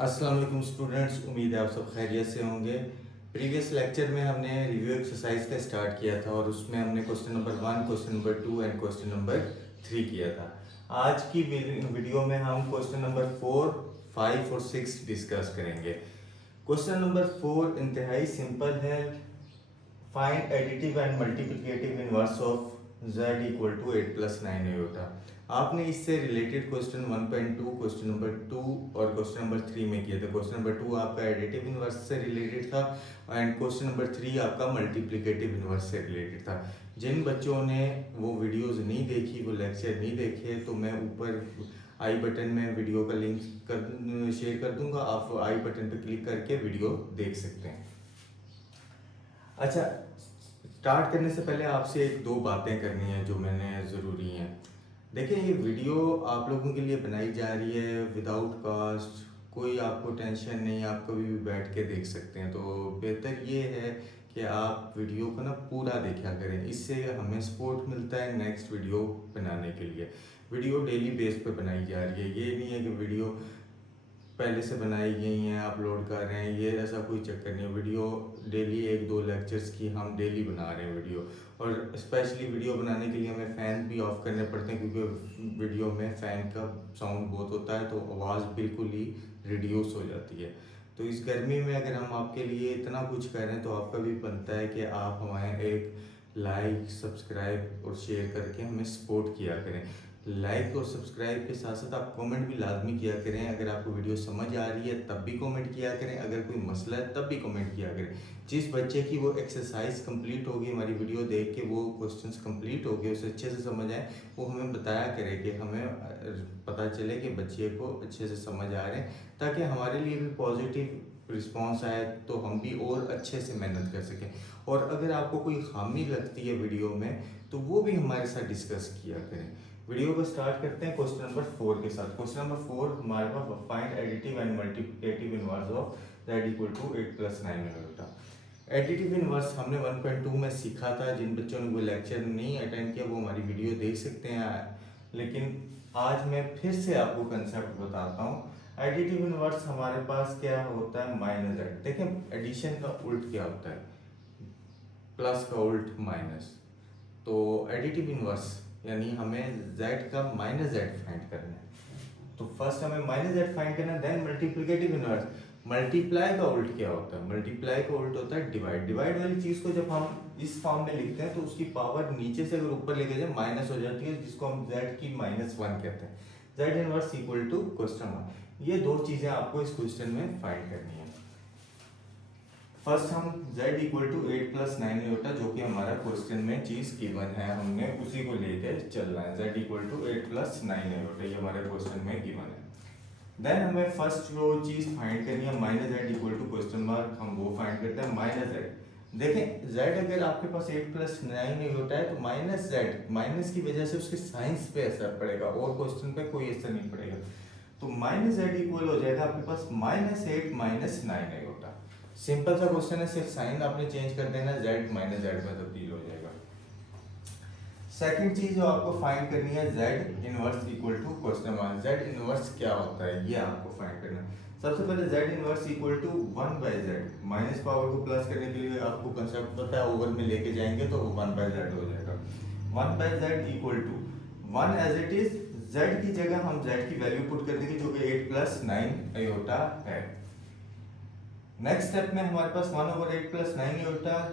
अस्सलाम वालेकुम स्टूडेंट्स, उम्मीद है आप सब खैरियत से होंगे। प्रीवियस लेक्चर में हमने रिव्यू एक्सरसाइज का स्टार्ट किया था और उसमें हमने question number 1, question number 2 and question number 3 किया था। आज की वीडियो में हम क्वेश्चन नंबर 4, 5 और 6 डिस्कस करेंगे। क्वेश्चन नंबर 4 इंतहाई सिंपल है। Find additive and multiplicative inverse of z equal to 8 plus 9 iota. आपने इससे रिलेटेड क्वेश्चन 1.2, क्वेश्चन नंबर 2 और क्वेश्चन नंबर 3 में किए थे। क्वेश्चन नंबर 2 आपका एडिटिव इनवर्स से रिलेटेड था एंड क्वेश्चन नंबर 3 आपका मल्टीप्लिकेटिव इनवर्स से रिलेटेड था। जिन बच्चों ने वो वीडियोस नहीं देखी, वो लेक्चर नहीं देखे, तो मैं ऊपर आई बटन में वीडियो का लिंक शेयर कर दूंगा। आप आई बटन पर क्लिक करके वीडियो देख सकते हैं। अच्छा, स्टार्ट करने से पहले आपसे एक दो बातें करनी है जो मैंने ज़रूरी हैं। देखिए, ये वीडियो आप लोगों के लिए बनाई जा रही है विदाउट कॉस्ट, कोई आपको टेंशन नहीं, आप कभी भी बैठ के देख सकते हैं। तो बेहतर ये है कि आप वीडियो को ना पूरा देखा करें, इससे हमें सपोर्ट मिलता है नेक्स्ट वीडियो बनाने के लिए। वीडियो डेली बेस पे बनाई जा रही है, ये नहीं है कि वीडियो पहले से बनाई गई हैं अपलोड कर रहे हैं, ये ऐसा कोई चक्कर नहीं है। वीडियो डेली 1-2 लेक्चर्स की हम डेली बना रहे हैं वीडियो। और स्पेशली वीडियो बनाने के लिए हमें फ़ैन भी ऑफ करने पड़ते हैं, क्योंकि वीडियो में फ़ैन का साउंड बहुत होता है तो आवाज़ बिल्कुल ही रिड्यूस हो जाती है। तो इस गर्मी में अगर हम आपके लिए इतना कुछ कर रहे हैं तो आपका भी बनता है कि आप हमें एक लाइक, सब्सक्राइब और शेयर करके हमें सपोर्ट किया करें। लाइक और सब्सक्राइब के साथ साथ आप कमेंट भी लाजमी किया करें। अगर आपको वीडियो समझ आ रही है तब भी कमेंट किया करें, अगर कोई मसला है तब भी कमेंट किया करें। जिस बच्चे की वो एक्सरसाइज कंप्लीट होगी, हमारी वीडियो देख के वो क्वेश्चंस कंप्लीट हो गए, उसे अच्छे से समझ आए, वो हमें बताया करे कि हमें पता चले कि बच्चे को अच्छे से समझ आ रहे हैं, ताकि हमारे लिए भी पॉजिटिव रिस्पॉन्स आए तो हम भी और अच्छे से मेहनत कर सकें। और अगर आपको कोई खामी लगती है वीडियो में तो वो भी हमारे साथ डिस्कस किया करें। वीडियो को स्टार्ट करते हैं क्वेश्चन नंबर 4 के साथ। क्वेश्चन नंबर 4 हमारे पास find additive and multiplicative inverse of z equal to 8 plus 9 होता। एडिटिव इनवर्स हमने 1.2 में सीखा था। जिन बच्चों ने वो लेक्चर नहीं अटेंड किया वो हमारी वीडियो देख सकते हैं, लेकिन आज मैं फिर से आपको कंसेप्ट बताता हूँ। एडिटिव इनवर्स हमारे पास क्या होता है, माइनस z। देखें, एडिशन का उल्ट क्या होता है, प्लस का उल्ट माइनस। तो एडिटिव इनवर्स यानी हमें z का माइनस z फाइंड करना है। तो फर्स्ट हमें माइनस z फाइंड करना है, देन मल्टीप्लिकेटिव इनवर्स। मल्टीप्लाई का उल्ट क्या होता है, मल्टीप्लाई का उल्ट होता है डिवाइड। डिवाइड वाली चीज को जब हम इस फॉर्म में लिखते हैं तो उसकी पावर नीचे से अगर ऊपर लेके जाए माइनस हो जाती है, जिसको हम z की -1 कहते हैं। z inverse equal to question 1। ये दो चीजें आपको इस क्वेश्चन में फाइंड करनी है। फर्स्ट हम z इक्वल टू 8 प्लस 9 होता, जो कि हमारा क्वेश्चन में चीज गिवन है, हमने उसी को लेकर चलना है। z इक्वल टू 8 प्लस 9 होता, ये हमारे क्वेश्चन में गिवन है। देन हमें फर्स्ट जो चीज फाइंड करनी है, minus z equal to question mark, हम वो फाइंड करते हैं माइनस z। देखें, z अगर आपके पास 8 प्लस 9 होता है तो माइनस z, माइनस की वजह से उसके साइंस पे असर पड़ेगा और क्वेश्चन पे कोई असर नहीं पड़ेगा। तो माइनस z इक्वल हो जाएगा आपके पास -8 माइनस 9 होता। सिंपल सा क्वेश्चन है, सिर्फ साइन आपने चेंज कर देना, z माइनस z में तब्दील हो जाएगा। सेकंड चीज जो आपको फाइंड करनी है, z inverse equal to question mark. z inverse क्या होता है ये आपको फाइंड करना है। सबसे पहले z inverse equal to 1/z। Minus power को प्लस करने के लिए आपको कंसेप्ट पता है, ओवर में लेके जाएंगे तो 1/z हो जाएगा। 1/z equal to 1 as it is, z की जगह हम z की वैल्यू पुट कर देंगे जो कि 8 प्लस 9 आयोटा है। नेक्स्ट स्टेप में हमारे पास 1/8 प्लस 9 होता है,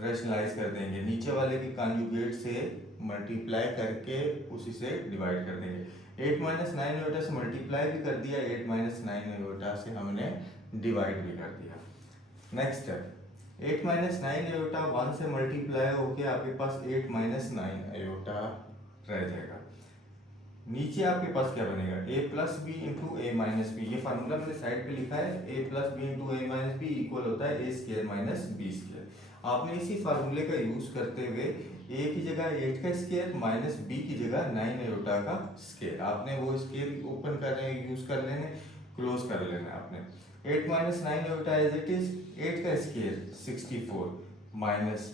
रैशनलाइज कर देंगे, नीचे वाले के कॉन्जुगेट से मल्टीप्लाई करके उसी से डिवाइड कर देंगे। 8 माइनस 9 होता से मल्टीप्लाई भी कर दिया, 8 माइनस 9 होता से हमने डिवाइड भी कर दिया। नेक्स्ट स्टेप, 8 माइनस 9 होता 1 से मल्टीप्लाई होके आपके पास 8 माइनस 9 होता रह जाएगा। नीचे आपके पास क्या बनेगा, a plus b into a minus b. ये फार्मूला मैंने साइड पे लिखा है, a plus b into a minus b equal होता है a square minus b square. आपने इसी फार्मूले का यूज करते हुए a की जगह 8 का स्क्वायर माइनस b की जगह 9 आयोटा का स्क्वायर, आपने वो स्क्वायर ओपन करने यूज कर लेने, क्लोज कर लेना आपने। 8 minus 9 iota as it is, 8 का स्क्वायर 64 माइनस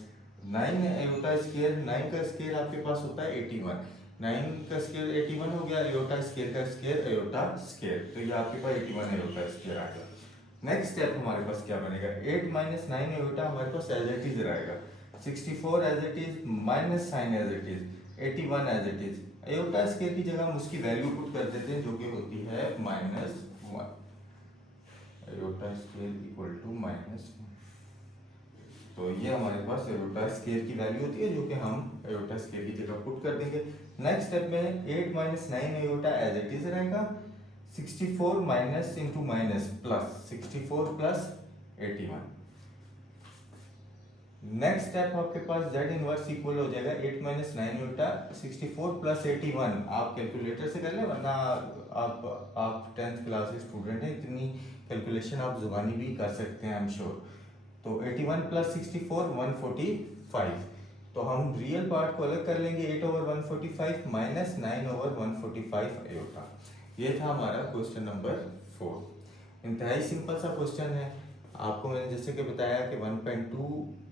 9 आयोटा स्क्वायर, 9 का स्क्वायर आपके पास होता है 81। 9 का स्क्वायर 81 हो गया, अयोटा स्क्वायर का स्क्वायर अयोटा स्क्वायर, तो ये आपके पास 81 अयोटा स्क्वायर आ गया। नेक्स्ट स्टेप हमारे पास क्या बनेगा, 8 माइनस 9 अयोटा हमारे पास एज इट इज रहेगा, 64 as it is minus sign as it is, 81 as it is. Iota square की जगह हम उसकी वैल्यू पुट कर देते हैं जो कि होती है -1, अयोटा स्क्वायर इक्वल टू -1। तो ये हमारे पास अयोटा स्क्वायर की वैल्यू होती है जो कि हम अयोटा स्क्वायर की जगह पुट कर देंगे। नेक्स्ट स्टेप में 8 minus 9 iota as it is रहेगा, 64 minus into minus plus 64 plus 81। Next step आपके पास z इनवर्स इक्वल हो जाएगा 8 माइनस 9 अयोटा 64 प्लस 81। आप कैलकुलेटर से कर लें, वरना आप 10th क्लास के स्टूडेंट हैं, इतनी कैलकुलेशन आप जुबानी भी कर सकते हैं, आई एम श्योर। तो 81 प्लस 64 145। तो हम रियल पार्ट को अलग कर लेंगे, 8/145 माइनस 9/145 अयोटा। ये था हमारा क्वेश्चन नंबर 4। इंतहाई सिंपल सा क्वेश्चन है। आपको मैंने जैसे कि बताया कि 1.2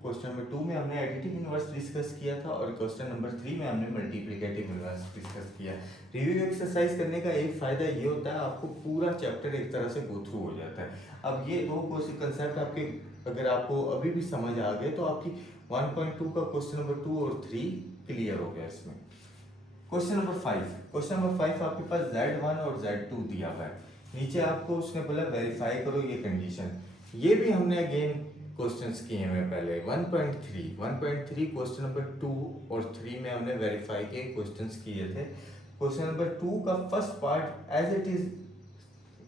क्वेश्चन नंबर 2 में हमने एडिटिव इनवर्स डिस्कस किया था और क्वेश्चन नंबर 3 में हमने मल्टीप्लिकेटिव इनवर्स डिस्कस किया। रिव्यू एक्सरसाइज करने का एक फायदा ये होता है, आपको पूरा चैप्टर एक तरह से गो थ्रू हो जाता है। अब ये दो कंसेप्ट आपके अगर आपको अभी भी समझ आ गए तो आपकी 1.2 का क्वेश्चन नंबर 2 और 3 क्लियर हो गया। इसमें क्वेश्चन नंबर 5 आपके पास Z1 और Z2 दिया हुआ है, नीचे आपको उसने बोला वेरीफाई करो ये कंडीशन। ये भी हमने अगेन क्वेश्चंस किए हैं पहले 1.3 क्वेश्चन नंबर 2 और 3 में हमने वेरीफाई के क्वेश्चंस किए थे। क्वेश्चन नंबर 2 का first part as it is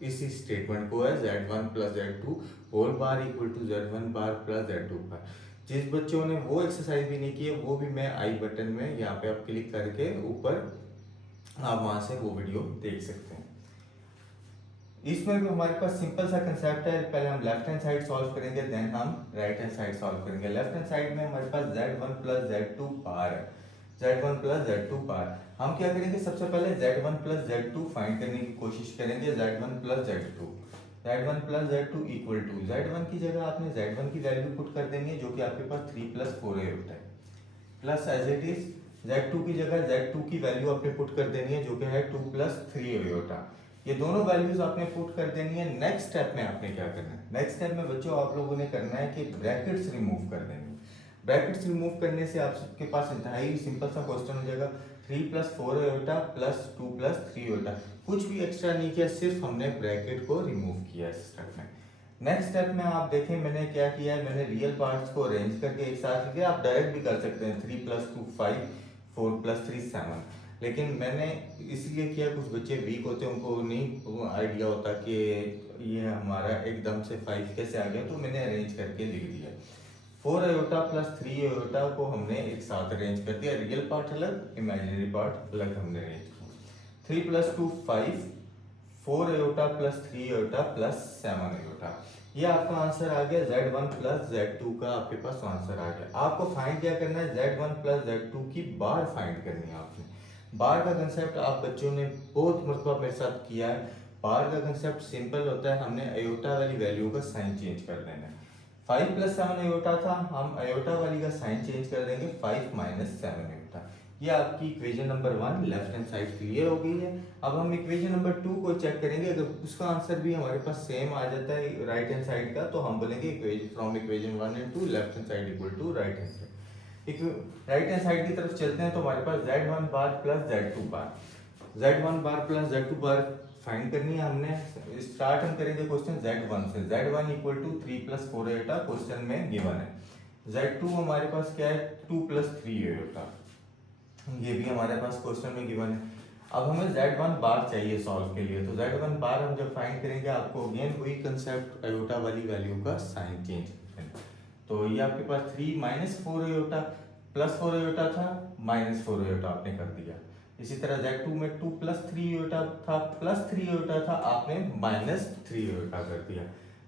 इसी स्टेटमेंट को है Z1 plus Z2 whole bar equal to Z1 bar plus Z2 bar. जिस बच्चों ने वो एक्सरसाइज भी नहीं की है वो भी मैं आई बटन में यहाँ पे आप क्लिक करके ऊपर आप वहां से वो वीडियो देख सकते हैं। इसमें भी हमारे पास सिंपल सा कंसेप्ट है, पहले हम लेफ्ट हैंड साइड सॉल्व करेंगे देन हम राइट हैंड साइड सॉल्व करेंगे। लेफ्ट हैंड साइड में हमारे पास Z1 प्लस Z2 बार है, Z1 प्लस Z2 बार। हम क्या करेंगे, सबसे पहले Z1 प्लस Z2 फाइंड करने की कोशिश करेंगे। Z1 plus Z2 equal to Z1 की जगह आपने Z1 की वैल्यू पुट कर देंगे जो कि आपके पास 3 प्लस 4 होता है, plus as it is Z2 की जगह Z2 की वैल्यू आपने पुट कर देनी है जो कि है 2 प्लस 3 होता। ये दोनों वैल्यूज आपने पुट कर देनी है। नेक्स्ट स्टेप में आपने क्या करना है, नेक्स्ट स्टेप में बच्चों आप लोगों ने करना है कि ब्रैकेट्स रिमूव कर देंगे। ब्रैकेट्स रिमूव करने से आपके पास इंतहाई सिंपल सा क्वेश्चन हो जाएगा, 3 प्लस 4 होता प्लस 2 प्लस 3 होता। कुछ भी एक्स्ट्रा नहीं किया, सिर्फ हमने ब्रैकेट को रिमूव किया इस स्टेप में। नेक्स्ट स्टेप में आप देखें मैंने क्या किया है, मैंने रियल पार्ट्स को अरेंज करके एक साथ लिया। आप डायरेक्ट भी कर सकते हैं, 3 प्लस 2 5, 4 प्लस 3 7, लेकिन मैंने इसलिए किया कुछ बच्चे वीक होते हैं, उनको नहीं आइडिया होता कि ये हमारा एकदम से 5 कैसे आ गया, तो मैंने अरेंज करके लिख दिया। 4 अयोटा प्लस 3 अयोटा को हमने एक साथ अरेंज कर दिया, रियल पार्ट अलग इमेजिनरी पार्ट अलग हमने अरेंज किया। 3 plus 2 5, 4 iota plus 3 iota plus 7 iota. ये आपका आंसर आ गया, Z1 प्लस Z2 का आपके पास आंसर आ गया। आपको फाइंड क्या करना है, Z1 प्लस Z2 की बार फाइंड करनी है आपने। बार का कंसेप्ट आप बच्चों ने बहुत मरतबा मेरे साथ किया है। बार का कंसेप्ट सिंपल होता है, हमने अयोटा वाली वैल्यू का साइन चेंज कर देना है। 5 प्लस 7 अयोटा था, हम अयोटा वाली का साइन चेंज कर देंगे 5 माइनस 7 अयोटा। ये आपकी equation number 1 left hand side clear हो गई है। अब हम इक्वेशन नंबर 2 को चेक करेंगे, अगर उसका आंसर भी हमारे पास सेम आ जाता है राइट हैंड साइड का, तो हम बोलेंगे equation from equation 1 and 2 left hand side equal to right hand side. Right hand side की तरफ चलते हैं तो हमारे पास Z1 bar plus Z2 bar, Z1 bar plus Z2 bar find करनी है हमने। स्टार्ट हम करेंगे क्वेश्चन Z1 से। Z1 equal to 3 plus 4 iota question में गिवन है। Z2 हमारे पास क्या है, 2 प्लस 3 अयोटा, ये भी हमारे पास क्वेश्चन में गिवन है। अब हमें Z1 बार चाहिए सॉल्व के लिए, तो Z1 बार हम जब फाइंड करेंगे आपको अगेन वही कंसेप्ट अयोटा वाली वैल्यू का साइन चेंज करना। तो ये आपके पास 3 माइनस 4 अयोटा प्लस 4 अयोटा था, माइनस 4 अयोटा आपने कर दिया। इसी तरह Z2 में 2 प्लस 3 अयोटा था, प्लस 3 अयोटा था, आपने माइनस 3 अयोटा कर दिया।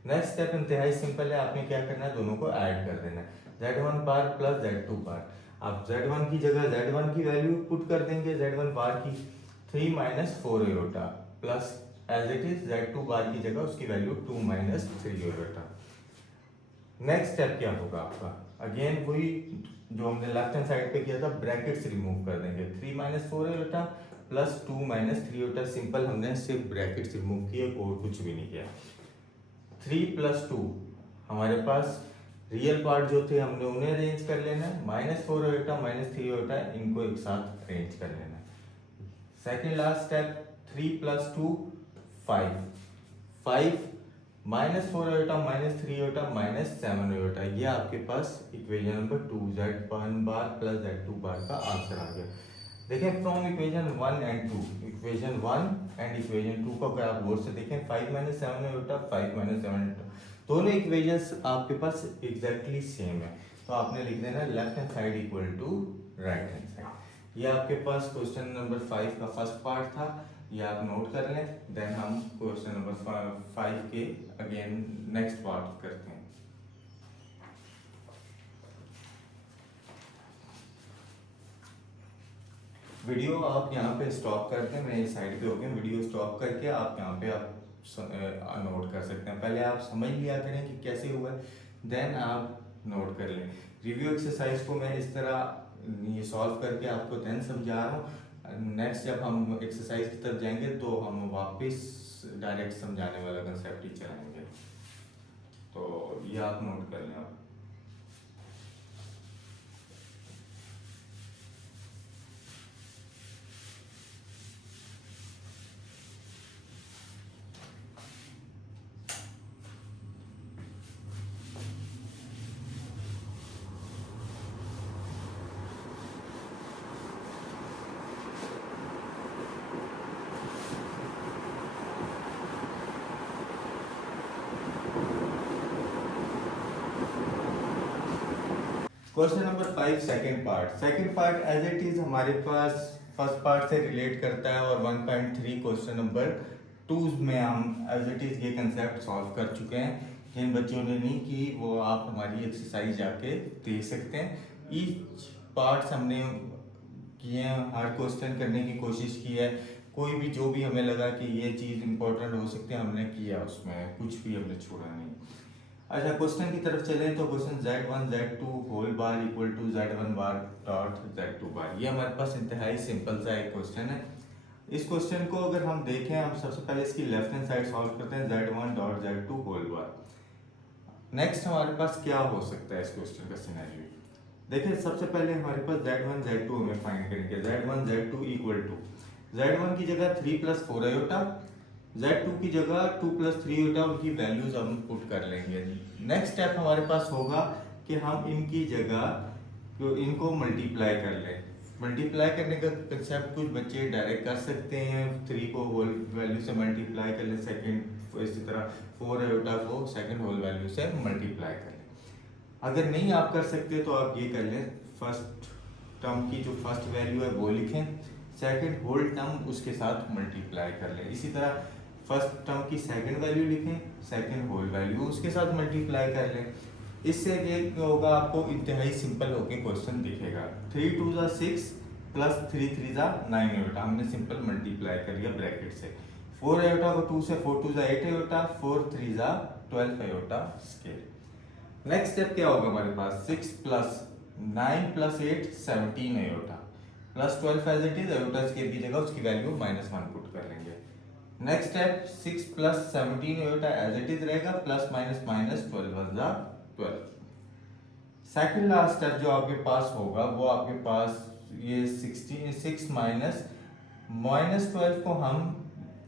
नेक्स्ट स्टेप इंतहाई सिंपल है, आपने क्या करना है, दोनों को ऐड कर देना है। Z1 बार प्लस Z2 बार, आप Z1 की जगह Z1 की वैल्यू पुट कर देंगे, Z1 बार की 3 minus 4 iota plus as it is Z2 bar की जगह उसकी value 2 minus 3 iota. Next step क्या होगा आपका, अगेन वही जो हमने लेफ्ट हैंड साइड पे किया था ब्रैकेट्स रिमूव कर देंगे। 3 माइनस 4 होता प्लस 2 माइनस 3 होता। सिंपल हमने सिर्फ ब्रैकेट्स रिमूव किए और कुछ भी नहीं किया। 3 प्लस 2 हमारे पास रियल पार्ट जो थे हमने उन्हें अरेंज कर लेना है। माइनस 4 होता माइनस 3 होता है, इनको एक साथ अरेंज कर लेना है। Second last step 3 plus 2 5 5 minus 4 होता माइनस 3 होता माइनस 7 होता। ये आपके पास equation number 2 z1 bar plus z2 बार का आंसर आ गया। देखें from equation 1 and 2, equation 1 and equation 2 को अगर आप गौर से देखें 5 माइनस 7 होता 5 माइनस 7 होता, दोनों इक्वेशंस आपके पास एग्जैक्टली सेम है। तो आपने लिख देना left hand side equal to right hand side. ये आपके पास क्वेश्चन नंबर 5 का फर्स्ट पार्ट था, ये आप नोट कर लें। देन हम क्वेश्चन नंबर 5 के अगेन नेक्स्ट पार्ट करते हैं। वीडियो आप यहाँ पे स्टॉप करते हैं, मैं इस साइड पे हो गया, वीडियो स्टॉप करके आप यहाँ पे आप नोट कर सकते हैं। पहले आप समझ लिया करें कि कैसे हुआ है, देन आप नोट कर लें। रिव्यू एक्सरसाइज को मैं इस तरह ये सॉल्व करके आपको देन समझा रहा हूँ। नेक्स्ट जब हम एक्सरसाइज की तरफ जाएंगे तो हम वापस डायरेक्ट समझाने वाला कंसेप्ट ही चलाएंगे। तो ये आप नोट कर लें। आप question number 5 second part as it is हमारे पास फर्स्ट पार्ट से रिलेट करता है और 1.3 क्वेश्चन नंबर 2 में हम एज इट इज ये कंसेप्ट सॉल्व कर चुके हैं। जिन बच्चों ने नहीं की वो आप हमारी एक्सरसाइज जाके देख सकते हैं। ईच पार्ट्स हमने किए हैं, हर क्वेश्चन करने की कोशिश की है। कोई भी जो भी हमें लगा कि ये चीज़ इंपॉर्टेंट हो सकती है हमने किया, उसमें कुछ भी हमने छोड़ा नहीं। अच्छा क्वेश्चन की तरफ चले तो question z1 z2 whole bar equal to z1 bar dot z2 bar. ये हमारे पास इंतहाई सिंपल सा एक क्वेश्चन है। इस क्वेश्चन को अगर हम देखें, हम सबसे पहले इसकी लेफ्ट हैंड साइड सॉल्व करते हैं z1 डॉट z2 होल बार। नेक्स्ट हमारे पास क्या हो सकता है इस क्वेश्चन का सिनेरियो। देखिए सबसे पहले हमारे पास z1 z2 हमें फाइंड करेंगे। z1 z2 equal to z1 की जगह 3 प्लस 4 आयोटा, z2 की जगह 2 प्लस 3 होता, उनकी वैल्यूज हम पुट कर लेंगे। नेक्स्ट स्टेप हमारे पास होगा कि हम इनकी जगह इनको मल्टीप्लाई कर लें। मल्टीप्लाई करने का कंसेप्ट कुछ बच्चे डायरेक्ट कर सकते हैं, 3 को होल वैल्यू से मल्टीप्लाई कर लें, सेकंड इसी तरह 4 आयोटा को सेकंड होल वैल्यू से मल्टीप्लाई कर लें। अगर नहीं आप कर सकते तो आप ये कर लें, फर्स्ट टर्म की जो फर्स्ट वैल्यू है वो लिखें, सेकंड होल टर्म उसके साथ मल्टीप्लाई कर लें। इसी तरह फर्स्ट टर्म की सेकंड वैल्यू लिखें, सेकंड होल वैल्यू उसके साथ मल्टीप्लाई कर लें। इससे ये होगा आपको इंतहाई सिंपल होके क्वेश्चन दिखेगा। 3 2 ज़ा 6 प्लस 3 3 ज़ा 9 आयोटा, हमने सिंपल मल्टीप्लाई कर लिया ब्रैकेट से। 4 आयोटा को 2 से 4 2 ज़ा 8 आयोटा, 4 3 ज़ा 12 आयोटा स्केल। नेक्स्ट स्टेप क्या होगा हमारे पास, 6 plus 9 plus 8 17 iota plus 12 as it is, iota square की जगह उसकी वैल्यू -1 पुट कर लेंगे। Next step 6 plus 17 iota as it is रहेगा, plus minus minus 12 second last step जो आपके पास होगा वो आपके पास ये 6 माइनस -12 को हम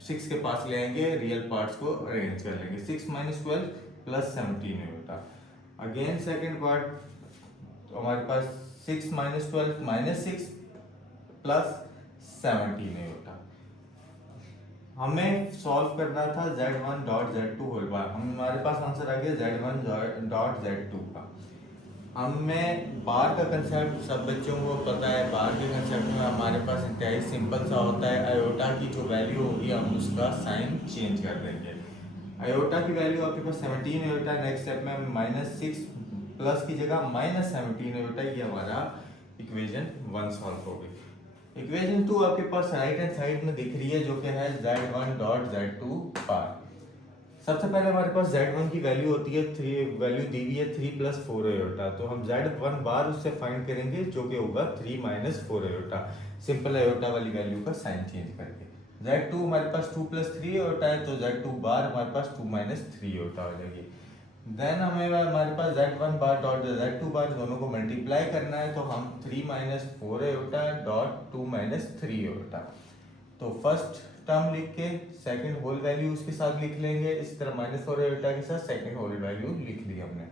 6 के पास ले आएंगे, रियल पार्ट्स को अरेंज कर लेंगे। 6 minus 12 plus 17 iota. Again second part हमारे पास 6 माइनस 12 माइनस 6 प्लस 17 आयोटा। हमें सॉल्व करना था z1 डॉट z2 होल बार। हमारे पास आंसर आ गया z1 डॉट z2 का। हमें बार का कंसेप्ट सब बच्चों को पता है। बार के कंसेप्ट में हमारे पास इंतहाई सिंपल सा होता है, आयोटा की जो वैल्यू होगी हम उसका साइन चेंज कर देंगे। आयोटा की वैल्यू आपके पास 17 आयोटा, नेक्स्ट स्टेप में -6 प्लस की जगह -17 आयोटा, ये हमारा इक्वेशन 1 सॉल्व हो गई। इक्वेशन 2 आपके पास राइट हैंड साइड में दिख रही है जो कि है z1 डॉट z2 बार। सबसे पहले हमारे पास Z1 की वैल्यू होती है वैल्यू दी हुई है 3 प्लस 4 आयोटा, तो हम Z1 बार उससे फाइंड करेंगे जो कि होगा 3 माइनस 4 आयोटा, सिंपल आयोटा वाली वैल्यू का साइन चेंज करके। Z2 हमारे पास 2 प्लस 3 आयोटा है, तो Z2 बार हमारे पास 2 माइनस 3 आयोटा हो जाएगी। देन हमें हमारे पास Z1 बार डॉट Z2 बार दोनों को मल्टीप्लाई करना है, तो हम 3 minus 4 iota dot 2 minus 3 iota, तो फर्स्ट टर्म लिख के सेकंड होल वैल्यू उसके साथ लिख लेंगे, इसी तरह माइनस 4 आयोटा के साथ सेकंड होल वैल्यू लिख ली हमने।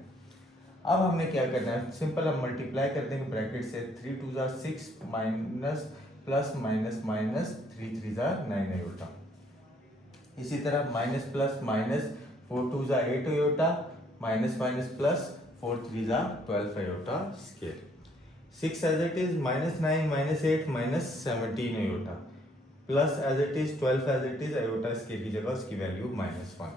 अब हमने क्या करना है, सिंपल हम मल्टीप्लाई कर देंगे ब्रैकेट से, 3 2 जा 6 माइनस प्लस माइनस माइनस 3 3 जा 9 आयोटा, इसी तरह माइनस प्लस माइनस 4 2 जा 8 आयोटा, माइनस माइनस प्लस 4 3 जा 12 iota square. 6 as it is minus 9 minus 8 minus 17 iota, plus as it is 12 as it is iota square की जगह उसकी value -1।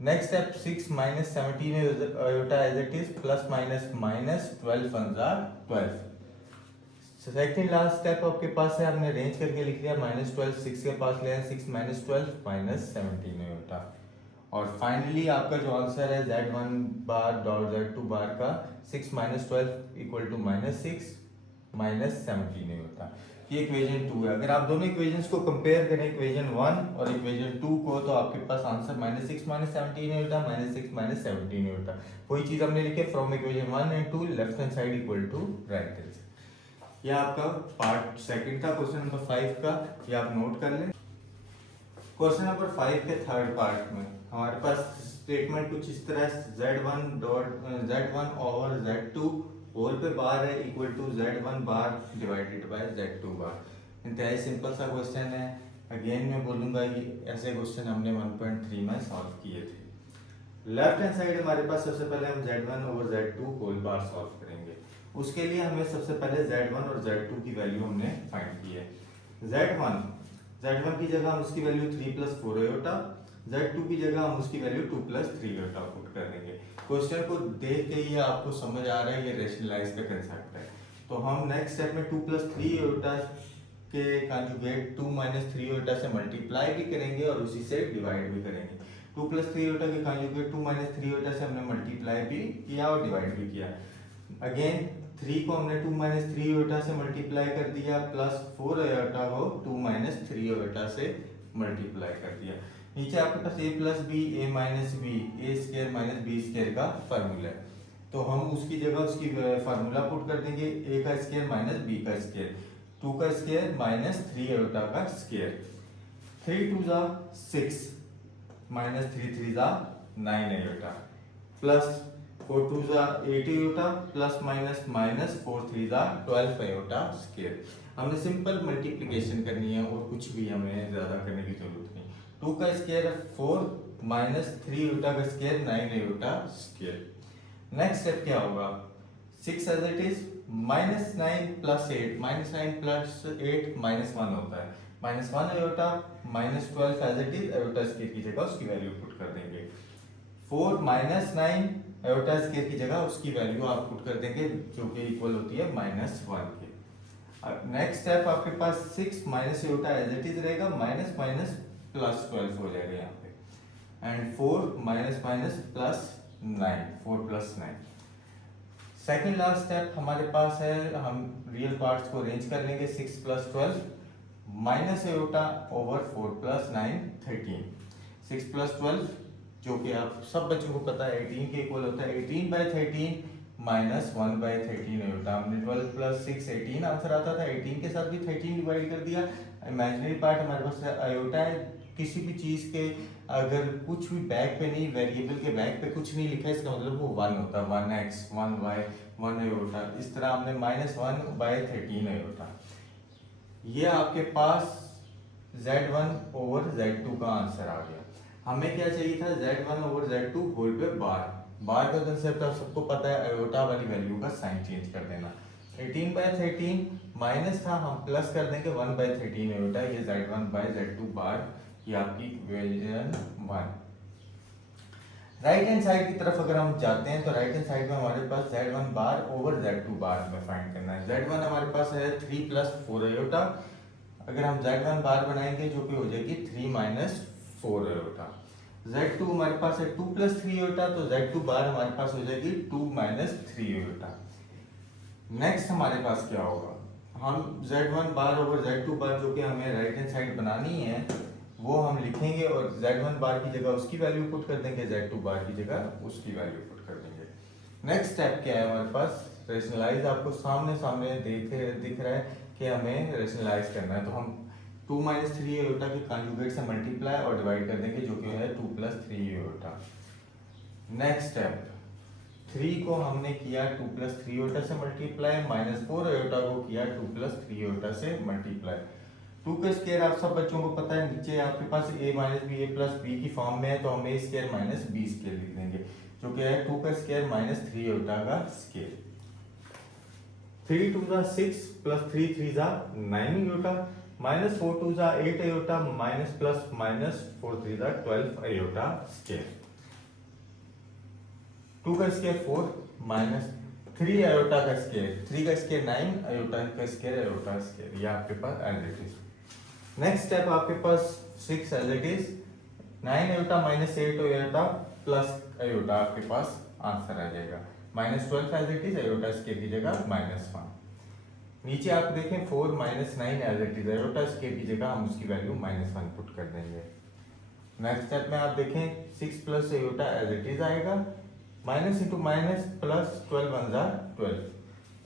Next step 6 minus 17 iota as it is plus minus minus 12 1 जा 12। Second last step आपके पास है, हमने range करके लिख लिया -12 6 के पास ले 6 माइनस 12 माइनस 17 आयोटा, और फाइनली आपका जो आंसर है Z1 बार डॉट Z2 बार का 6 माइनस 12 इक्वल टू -6 माइनस 17 होता है। ये इक्वेशन 2 है। अगर आप दोनों इक्वेशंस को कंपेयर करें, इक्वेशन 1 और इक्वेशन 2 को, तो आपके पास आंसर -6 माइनस 17 होता है, -6 माइनस 17 होता है। कोई चीज हमने लिखी from equation 1 and 2 left hand side equal to right hand side. यह आपका पार्ट सेकंड था क्वेश्चन नंबर 5 का, ये आप नोट कर लें। क्वेश्चन नंबर 5 के थर्ड पार्ट में हमारे पास स्टेटमेंट कुछ इस तरह Z1 ओवर Z2 होल पे बार है equal to Z1 bar divided by Z2 bar. इंतहाई सिंपल सा क्वेश्चन है। अगेन मैं बोलूंगा कि ऐसे क्वेश्चन हमने 1.3 में सॉल्व किए थे। लेफ्ट हैंड साइड हमारे पास सबसे पहले हम Z1 ओवर Z2 होल बार सॉल्व करेंगे। उसके लिए हमें सबसे पहले Z1 और Z2 की वैल्यू हमने फाइंड की है। Z1 की जगह हम उसकी वैल्यू 3 प्लस 4 आयोटा, Z2 की जगह हम उसकी वैल्यू 2 प्लस 3 आयोटा पुट कर देंगे। क्वेश्चन को देख के ये आपको समझ आ रहा है ये रेशनलाइज का कंसेप्ट है। तो हम नेक्स्ट स्टेप में 2 प्लस 3 आयोटा के कॉन्जुगेट 2 माइनस 3 आयोटा से मल्टीप्लाई भी करेंगे और उसी से डिवाइड भी करेंगे। 2 प्लस 3 आयोटा के कॉन्जुगेट 2 माइनस 3 आयोटा से हमने मल्टीप्लाई भी किया और डिवाइड भी किया। अगेन 3 को हमने 2 माइनस 3 आयोटा से मल्टीप्लाई कर दिया, प्लस 4 आयोटा को 2 माइनस 3 आयोटा से मल्टीप्लाई कर दिया। नीचे आपके पास a plus b a minus b a square minus b square का फार्मूला है, तो हम उसकी जगह उसकी फार्मूला पुट कर देंगे। a का स्केयर माइनस b का स्केयर, 2 का स्केयर माइनस 3 आयोटा का स्केयर, 3 2 जा 6 माइनस 3 3 जा 9 आयोटा, प्लस 4 2 जा 8 आयोटा, प्लस माइनस माइनस 4 3 जा 12 आयोटा स्केयर। हमने सिंपल मल्टीप्लिकेशन करनी है और कुछ भी हमें ज्यादा करने की जरूरत नहीं। 2 का स्केयर 4 माइनस 3 आयोटा का square 9 iota square. Next step क्या होगा, 6 as it is minus 9 plus 8, minus 9 plus 8 minus 1 होता है, minus 1 iota, minus 12 as it is iota square की जगह उसकी वैल्यू पुट कर देंगे। 4 माइनस 9 आयोटा स्केयर की जगह उसकी वैल्यू आप पुट कर देंगे जो कि इक्वल होती है -1 के। नेक्स्ट स्टेप आपके पास 6 minus iota as it is रहेगा, माइनस माइनस प्लस 12 हो जाएगा यहाँ पे, and 4 minus minus plus 9, 4 plus 9। Second last step हमारे पास है, हम रियल पार्ट्स को अरेंज कर लेंगे। 6 plus 12 minus iota over 4 plus 9 13, 6 plus 12 जो कि आप सब बच्चों को पता है 18 के इक्वल होता है, 18 बाई 13 माइनस 1 बाई 13 आयोटा। हमने 12 प्लस 6 18 आंसर आता था, 18 के साथ भी 13 डिवाइड कर दिया। इमेजिनरी पार्ट हमारे पास आयोटा है, किसी भी चीज के अगर कुछ भी बैक पे नहीं, वेरिएबल के बैक पे कुछ नहीं लिखा है, इसका मतलब वो 1 होता है, 1x 1y 1 आयोटा। इस तरह हमने -1 बाय 13 आयोटा। ये आपके पास Z1 ओवर Z2 का आंसर आ गया। हमें क्या चाहिए था, Z1 ओवर Z2 होल पे बार। बार का कंसेप्ट आप सबको पता है, आयोटा वाली वैल्यू का साइन चेंज कर देना। 18 बाय 13 माइनस था, हम प्लस कर देंगे 1 बाय 13 आयोटा। ये Z1 बाय Z2 बार, ये आपकी इक्वेशन 1। राइट हैंड साइड की तरफ अगर हम जाते हैं तो राइट हैंड साइड में हमारे पास Z1 बार ओवर Z2 बार में फाइंड करना है। Z1 हमारे पास है 3 प्लस 4 आयोटा, अगर हम Z1 बार बनाएंगे जो कि हो जाएगी 3 माइनस 4 आयोटा। Z2 हमारे पास है 2 प्लस 3 आयोटा, तो Z2 बार हमारे पास हो जाएगी 2 माइनस 3 आयोटा। नेक्स्ट हमारे पास क्या होगा, हम Z1 बार ओवर Z2 बार जो कि हमें राइट हैंड साइड बनानी है वो हम लिखेंगे और Z1 बार की जगह उसकी वैल्यू पुट कर देंगे, Z2 बार की जगह उसकी वैल्यू पुट कर देंगे। नेक्स्ट स्टेप क्या है हमारे पास, रेशनलाइज आपको सामने सामने दिख रहा है कि हमें रेशनलाइज करना है, तो हम 2 माइनस 3 आयोटा के कॉन्जुगेट से मल्टीप्लाई और डिवाइड कर देंगे जो कि है 2 प्लस 3 आयोटा। नेक्स्ट स्टेप 3 को हमने किया 2 प्लस 3 आयोटा से मल्टीप्लाई, माइनस 4 आयोटा को किया 2 प्लस 3 आयोटा से मल्टीप्लाई। 2 का स्क्वायर आप सब बच्चों को पता है, नीचे आपके पास a minus b a plus b की फॉर्म में है, तो हम a square minus b square लिख देंगे जो कि है 2 का स्क्वायर माइनस 3 आयोटा का स्क्वायर। 3 2 जा 6 प्लस 3 3 जा 9 आयोटा, माइनस 4 2 जा 8 आयोटा, माइनस प्लस माइनस 4 3 जा 12 आयोटा स्क्वायर। 2 का स्क्वायर 4 माइनस 3 आयोटा का स्क्वायर, 3 का स्क्वायर 9 आयोटा का स्क्वायर आयोटा स्क्वायर, ये आपके पास as it is. Next step आपके पास 6 as it is, 9 iota minus 8 iota plus iota आपके पास आंसर आ जाएगा, minus 12 as it is, iota square की जगह माइनस 1। नीचे आप देखें 4 minus 9 as it is, iota square की जगह हम उसकी वैल्यू माइनस 1 पुट कर देंगे। नेक्स्ट स्टेप में आप देखें 6 plus iota as it is आएगा, माइनस इंटू माइनस प्लस 12 1 जा 12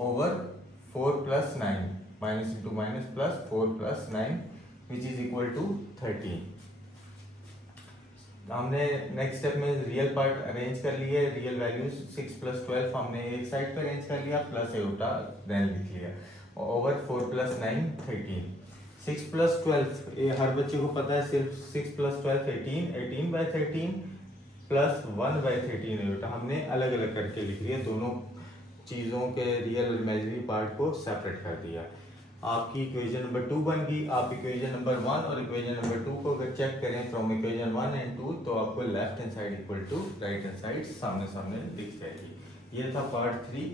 over 4 plus 9, minus into minus plus 4 plus 9 which is equal to 13। हमने नेक्स्ट स्टेप में रियल पार्ट अरेंज कर लिए, रियल वैल्यूज 6 प्लस 12 हमने एक साइड पे अरेंज कर लिया, प्लस आयोटा देन लिख लिया, ओवर 4 प्लस 9 13। 6 प्लस 12 ये हर बच्चे को पता है, सिर्फ 6 plus 12 18, 18 by 13 plus 1 by 13 iota, हमने अलग अलग करके लिख लिया, दोनों चीज़ों के रियल और इमेजिनरी पार्ट को सेपरेट कर दिया। आपकी इक्वेशन नंबर 2 बन गई। आप इक्वेशन नंबर 1 और इक्वेशन नंबर 2 को अगर चेक करें फ्रॉम इक्वेशन 1 एंड 2 तो आपको left hand side equal to right hand side सामने सामने दिख जाएगी। ये था part 3।